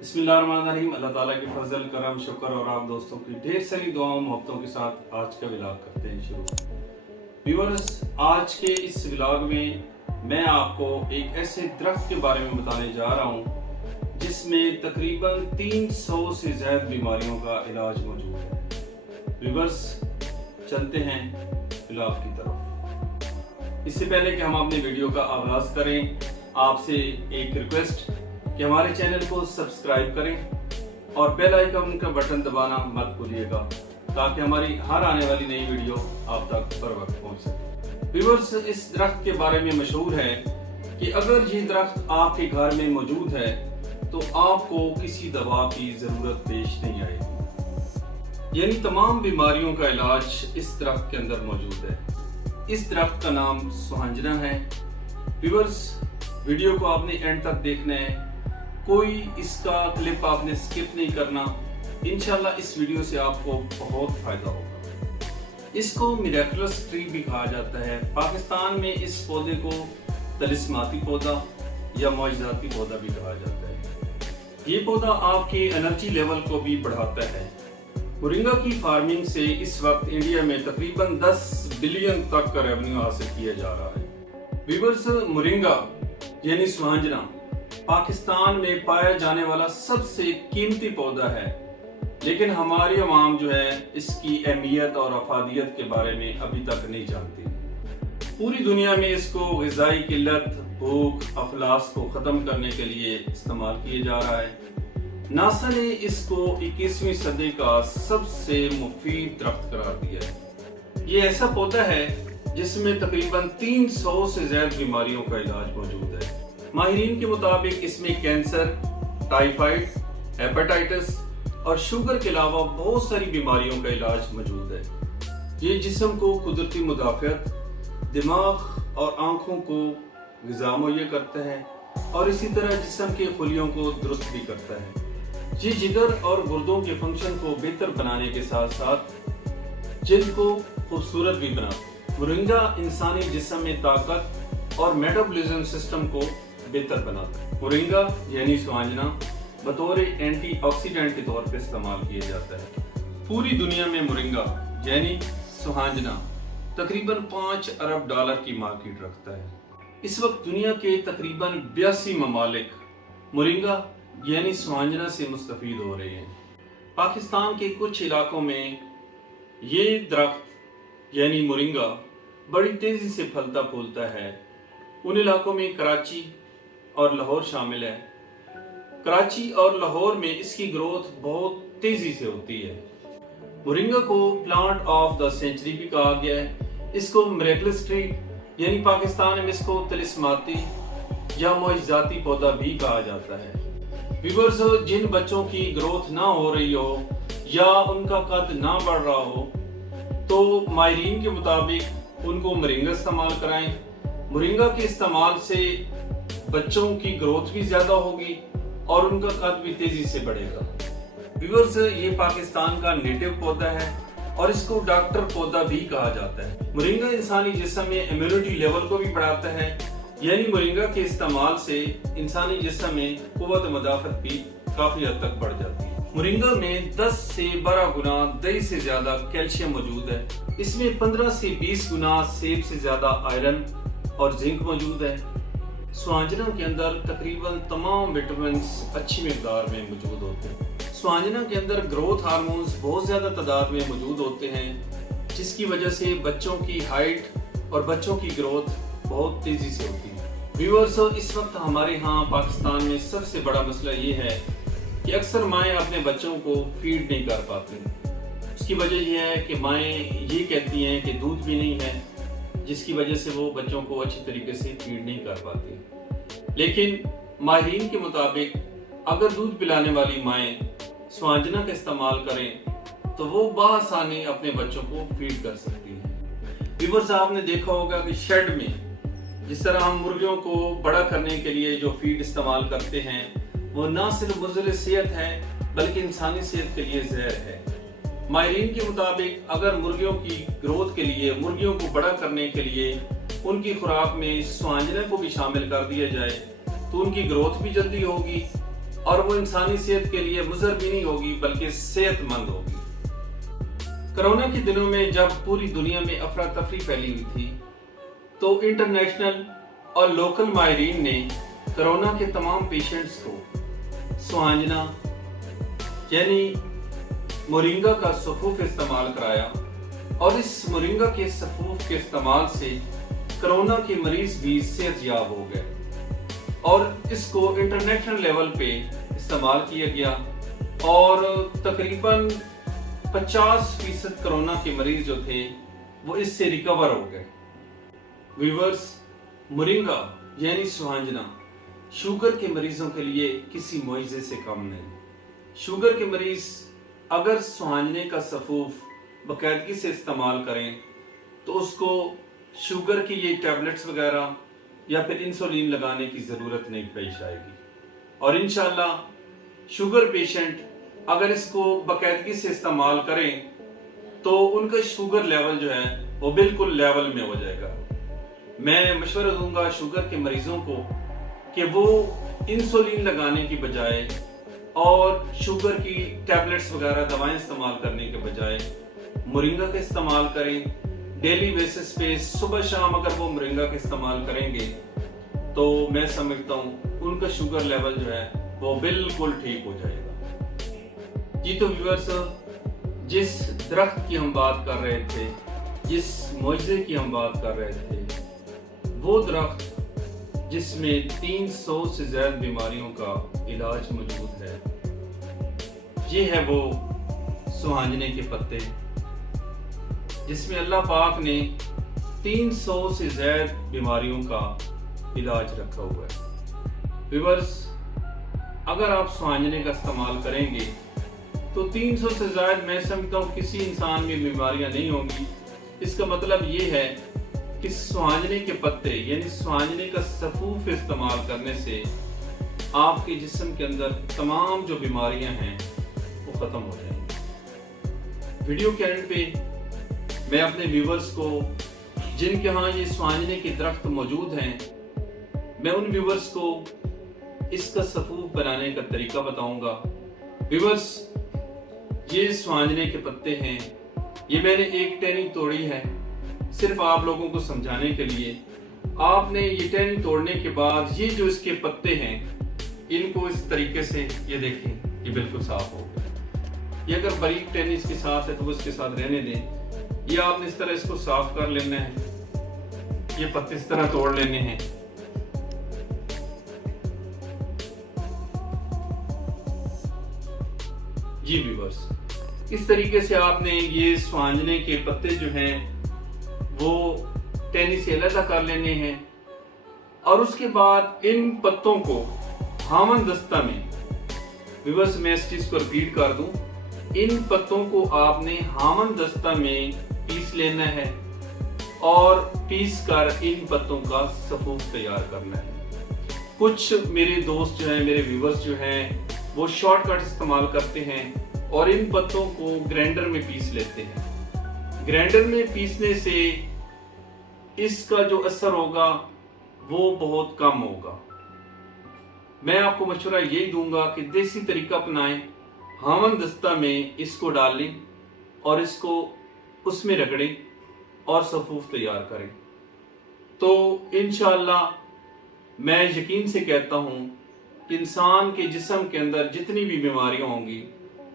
बिस्मिल्लाहिर्रहमानिर्रहीम। अल्लाह ताला के फजल करम शुक्र और आप दोस्तों की ढेर सारी दुआओं मोहब्बतों के साथ आज का व्लॉग करते हैं शुरू। व्यूअर्स, आज के इस व्लॉग में मैं आपको एक ऐसे दरख्त के बारे में बताने जा रहा हूँ जिसमें तकरीबन 300 से ज़्यादा बीमारियों का इलाज मौजूद है। व्यूअर्स, चलते हैं व्लॉग की तरफ। इससे पहले कि हम अपने वीडियो का आगाज़ करें, आपसे एक रिक्वेस्ट कि हमारे चैनल को सब्सक्राइब करें और बेल आइकन का बटन दबाना मत भूलिएगा ताकि हमारी हर आने वाली नई वीडियो आप तक बर वक्त पहुंच सके। व्यूअर्स, इस दरख्त के बारे में मशहूर है कि अगर ये दरख्त आपके घर में मौजूद है तो आपको किसी दवा की जरूरत पेश नहीं आएगी। यानी तमाम बीमारियों का इलाज इस दरख्त के अंदर मौजूद है। इस दरख्त का नाम सुहांजना है। व्यूअर्स, वीडियो को आपने एंड तक देखना है, कोई इसका क्लिप आपने स्किप नहीं करना। इंशाल्लाह इस वीडियो से आपको बहुत फायदा होगा। इसको मिरेकुलस ट्री भी कहा जाता है। पाकिस्तान में इस पौधे को तलिस्माती पौधा या मौजज़ाती पौधा भी कहा जाता है। ये पौधा आपके एनर्जी लेवल को भी बढ़ाता है। मोरिंगा की फार्मिंग से इस वक्त इंडिया में तकरीबन 10 बिलियन तक का रेवेन्यू हासिल किया जा रहा है। व्यूअर्स, मोरिंगा यानी सुहांजना पाकिस्तान में पाया जाने वाला सबसे कीमती पौधा है, लेकिन हमारी अवाम जो है इसकी अहमियत और अफादियत के बारे में अभी तक नहीं जानती। पूरी दुनिया में इसको ग़िज़ाई किल्लत, भूख, अफलास को ख़त्म करने के लिए इस्तेमाल किया जा रहा है। नासा ने इसको 21वीं सदी का सबसे मुफीद दरख्त करार दिया है। ये ऐसा पौधा है जिसमें तकरीबन 300 से ज़्यादा बीमारियों का इलाज मौजूद है। माहिरीन के मुताबिक इसमें कैंसर, टाइफाइड, हेपेटाइटिस और शुगर के अलावा बहुत सारी बीमारियों का इलाज मौजूद है। ये जिस्म को कुदरती मुदाफ़ियत, दिमाग और आँखों को ग़िज़ा मुहैया करता है और इसी तरह जिस्म के खुलियों को दुरुस्त भी करता है। ये जिगर और गुर्दों के फंक्शन को बेहतर बनाने के साथ साथ जिल्द को खूबसूरत भी बनाता है। मोरिंगा इंसानी जिस्म में ताकत और मेटाबॉलिज्म सिस्टम को बेहतर बनाता है। मोरिंगा यानी सुहांजना बतौर एंटीऑक्सीडेंट के तौर पर इस्तेमाल किया जाता है। पूरी दुनिया में मोरिंगा यानी सुहांजना तकरीबन $5 अरब की मार्केट रखता है। इस वक्त दुनिया के तकरीबन 82 ममालिक मोरिंगा यानी सुहांजना से मुस्तफीद हो रहे हैं। पाकिस्तान के कुछ इलाकों में ये दरख्त यानी मोरिंगा बड़ी तेजी से फलता फूलता है। उन इलाकों में कराची और लाहौर शामिल है। कराची और लाहौर में इसकी ग्रोथ बहुत तेजी से होती है। मोरिंगा को प्लांट ऑफ द सेंचुरी भी कहा गया है। इसको मिरेकुलस ट्री यानी पाकिस्तान में इसको तलिस्माती या मौजज़ाती पौधा भी कहा जाता है। व्यूअर्स, जिन बच्चों की ग्रोथ ना हो रही हो या उनका कद ना बढ़ रहा हो तो माहिरीन के मुताबिक उनको मोरिंगा इस्तेमाल कराएं। मोरिंगा के इस्तेमाल से बच्चों की ग्रोथ भी ज्यादा होगी और उनका कद भी तेजी से बढ़ेगा। व्यूअर्स, ये पाकिस्तान का नेटिव पौधा है और इसको डॉक्टर पौधा भी कहा जाता है। मोरिंगा इंसानी जिस्म में इम्यूनिटी लेवल को भी बढ़ाता है। यानी मोरिंगा के इस्तेमाल से इंसानी जिस्म में कुव्वत मुदाफ़त भी काफी हद तक बढ़ जाती है। मोरिंगा में 10 से 12 गुना दही से ज्यादा कैल्शियम मौजूद है। इसमें 15 से 20 गुना सेब से ज्यादा आयरन और जिंक मौजूद है। सुहांजना के अंदर तकरीबन तमाम विटामिन अच्छी मिकदार में मौजूद होते हैं। सुहांजना के अंदर ग्रोथ हार्मोन्स बहुत ज्यादा तादाद में मौजूद होते हैं, जिसकी वजह से बच्चों की हाइट और बच्चों की ग्रोथ बहुत तेजी से होती है। व्यूअर्स, इस वक्त हमारे यहाँ पाकिस्तान में सबसे बड़ा मसला ये है कि अक्सर माएँ अपने बच्चों को फीड नहीं कर पाती। उसकी वजह यह है कि माएँ ये कहती हैं कि दूध भी नहीं है, जिसकी वजह से वो बच्चों को अच्छी तरीके से फीड नहीं कर पाती। लेकिन माहिरीन के मुताबिक अगर दूध पिलाने वाली माएँ सुहांजना का इस्तेमाल करें तो वो बआसानी अपने बच्चों को फीड कर सकती हैं। व्यूअर्स, आपने देखा होगा कि शेड में जिस तरह हम मुर्गियों को बड़ा करने के लिए जो फीड इस्तेमाल करते हैं वो ना सिर्फ मुज़र सेहत है बल्कि इंसानी सेहत के लिए जहर है। माहिरीन के मुताबिक अगर मुर्गियों की ग्रोथ के लिए, मुर्गियों को बड़ा करने के लिए उनकी खुराक में सुहांजना को भी शामिल कर दिया जाए तो उनकी ग्रोथ भी जल्दी होगी और वो इंसानी सेहत के लिए मुज़र भी नहीं होगी बल्कि सेहतमंद होगी। कोरोना के दिनों में जब पूरी दुनिया में अफरा तफरी फैली हुई थी तो इंटरनेशनल और लोकल माहिरीन ने कोरोना के तमाम पेशेंट्स को सुहांजना यानी मोरिंगा का सफूफ इस्तेमाल कराया और इस मोरिंगा के सफूफ के इस्तेमाल से कोरोना के मरीज भी सेहतयाब हो गए और इसको इंटरनेशनल लेवल पे इस्तेमाल किया गया और तकरीबन 50% कोरोना के मरीज जो थे वो इससे रिकवर हो गए। व्यूअर्स, मोरिंगा यानी सुहांजना शुगर के मरीजों के लिए किसी मुआवजे से कम नहीं। शुगर के मरीज अगर सुहांजने का सफूफ बाकायदगी से इस्तेमाल करें तो उसको शुगर की ये टैबलेट्स वगैरह या फिर इंसुलिन लगाने की ज़रूरत नहीं पेश आएगी और इंशाल्लाह शुगर पेशेंट अगर इसको बाकायदगी से इस्तेमाल करें तो उनका शुगर लेवल जो है वो बिल्कुल लेवल में हो जाएगा। मैं मशवरा दूंगा शुगर के मरीजों को कि वो इंसुलिन लगाने की बजाय और शुगर की टैबलेट्स वगैरह दवाएं इस्तेमाल करने के बजाय मोरिंगा का इस्तेमाल करें। डेली बेसिस पे सुबह शाम अगर वो मोरिंगा का इस्तेमाल करेंगे तो मैं समझता हूँ उनका शुगर लेवल जो है वो बिल्कुल ठीक हो जाएगा। जी तो व्यूअर्स, जिस दरख्त की हम बात कर रहे थे, जिस मुआवजे की हम बात कर रहे थे, वो दरख्त जिसमें 300 से ज्यादा बीमारियों का इलाज मौजूद है, ये है वो सुहांजने के पत्ते जिसमें अल्लाह पाक ने 300 से ज्यादा बीमारियों का इलाज रखा हुआ है। व्यूअर्स, अगर आप सुहांजने का इस्तेमाल करेंगे तो 300 से ज्यादा मैं समझता हूँ किसी इंसान में बीमारियां नहीं होंगी। इसका मतलब ये है कि सुहांजने के पत्ते यानी सुहांजने का सफूफ इस्तेमाल करने से आपके जिस्म के अंदर तमाम जो बीमारियां हैं वो खत्म हो जाएंगी। वीडियो के एंड पे मैं अपने व्यूवर्स को जिनके यहाँ ये सुहांजने के दरख्त मौजूद हैं, मैं उन व्यूवर्स को इसका सफूफ बनाने का तरीका बताऊंगा। व्यूवर्स, ये सुहांजने के पत्ते हैं, ये मैंने एक टहनी तोड़ी है सिर्फ आप लोगों को समझाने के लिए। आपने ये टहनी तोड़ने के बाद ये जो इसके पत्ते हैं इनको इस तरीके से ये देखें, ये बिल्कुल साफ हो गए। ये अगर बारीक टहनी इसके साथ है तो वो इसके साथ रहने दें। ये आपने इस तरह इसको साफ कर लेना है, ये पत्ते इस तरह तोड़ लेने हैं। जी व्यूअर्स, इस तरीके से आपने ये सुहांजने के पत्ते जो हैं वो टहनी से अलग कर लेने हैं और उसके बाद इन पत्तों को हामन दस्ता में, व्यूअर्स मैं इस चीज को रिपीट कर दूं, इन पत्तों को आपने हामन दस्ता में पीस लेना है और पीस कर इन पत्तों का सफूफ तैयार करना है। कुछ मेरे दोस्त जो हैं, मेरे व्यूअर्स जो हैं, वो शॉर्टकट इस्तेमाल करते हैं और इन पत्तों को ग्राइंडर में पीस लेते हैं। ग्राइंडर में पीसने से इसका जो असर होगा वो बहुत कम होगा। मैं आपको मशवरा यही दूंगा कि देसी तरीका अपनाएं, हामन दस्ता में इसको डालें और इसको उसमें रगड़ें और सफूफ तैयार करें। तो इंशाअल्लाह मैं यकीन से कहता हूं कि इंसान के जिस्म के अंदर जितनी भी बीमारियां होंगी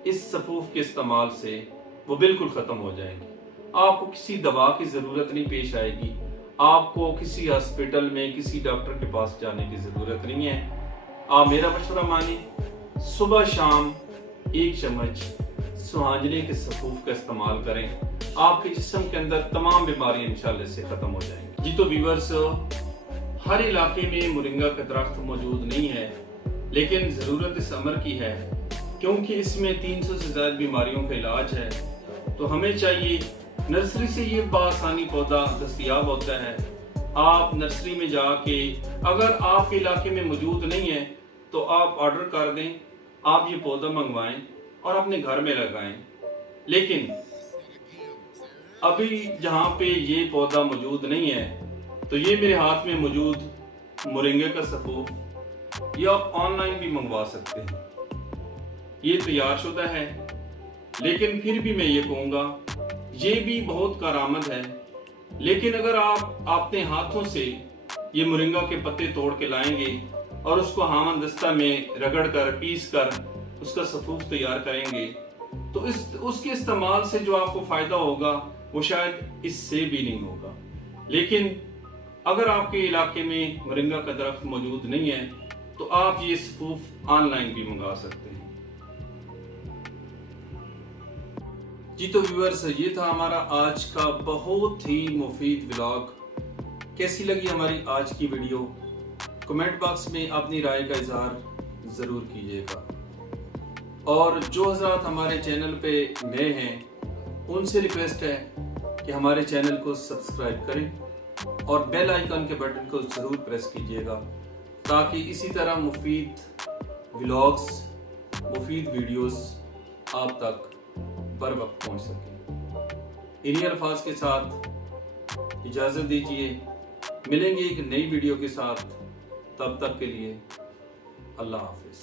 इस सफूफ के इस्तेमाल से वो बिल्कुल खत्म हो जाएंगी। आपको किसी दवा की जरूरत नहीं पेश आएगी, आपको किसी हॉस्पिटल में किसी डॉक्टर के पास जाने की जरूरत नहीं है। आप मेरा मशवरा मानिए, सुबह शाम 1 चम्मच सुहांजने के सफूफ का इस्तेमाल करें, आपके जिस्म के अंदर तमाम बीमारियां इंशाअल्लाह से खत्म हो जाएंगी। जी तो व्यूअर्स, हर इलाके में मोरिंगा का दरख्त मौजूद नहीं है, लेकिन जरूरत इस अमर की है क्योंकि इसमें 300 से ज्यादा बीमारियों का इलाज है। तो हमें चाहिए, नर्सरी से ये बासानी पौधा दस्तयाब होता है। आप नर्सरी में जाके अगर आपके इलाके में मौजूद नहीं है तो आप ऑर्डर कर दें, आप ये पौधा मंगवाएं और अपने घर में लगाएं। लेकिन अभी जहाँ पे ये पौधा मौजूद नहीं है तो ये मेरे हाथ में मौजूद मोरिंगे का सफूफ ये आप ऑनलाइन भी मंगवा सकते हैं। ये तैयार शुदा है, लेकिन फिर भी मैं ये कहूँगा ये भी बहुत कारआमद है। लेकिन अगर आप अपने हाथों से ये मोरिंगा के पत्ते तोड़ के लाएंगे और उसको हामन-दस्ता में रगड़ कर पीस कर उसका सफूफ तैयार करेंगे तो उसके इस्तेमाल से जो आपको फायदा होगा वो शायद इससे भी नहीं होगा। लेकिन अगर आपके इलाके में मोरिंगा का दरख्त मौजूद नहीं है तो आप ये सफूफ ऑनलाइन भी मंगा सकते हैं। जी तो व्यूअर्स, ये था हमारा आज का बहुत ही मुफीद व्लॉग। कैसी लगी हमारी आज की वीडियो? कमेंट बॉक्स में अपनी राय का इजहार ज़रूर कीजिएगा। और जो हजरात हमारे चैनल पे नए हैं उनसे रिक्वेस्ट है कि हमारे चैनल को सब्सक्राइब करें और बेल आइकन के बटन को ज़रूर प्रेस कीजिएगा ताकि इसी तरह मुफीद व्लॉग्स, मुफीद वीडियोस आप तक बर वक्त पहुँच सकें। इन्हीं अल्फाज के साथ इजाज़त दीजिए, मिलेंगे एक नई वीडियो के साथ। तब तक के लिए अल्लाह हाफिज़।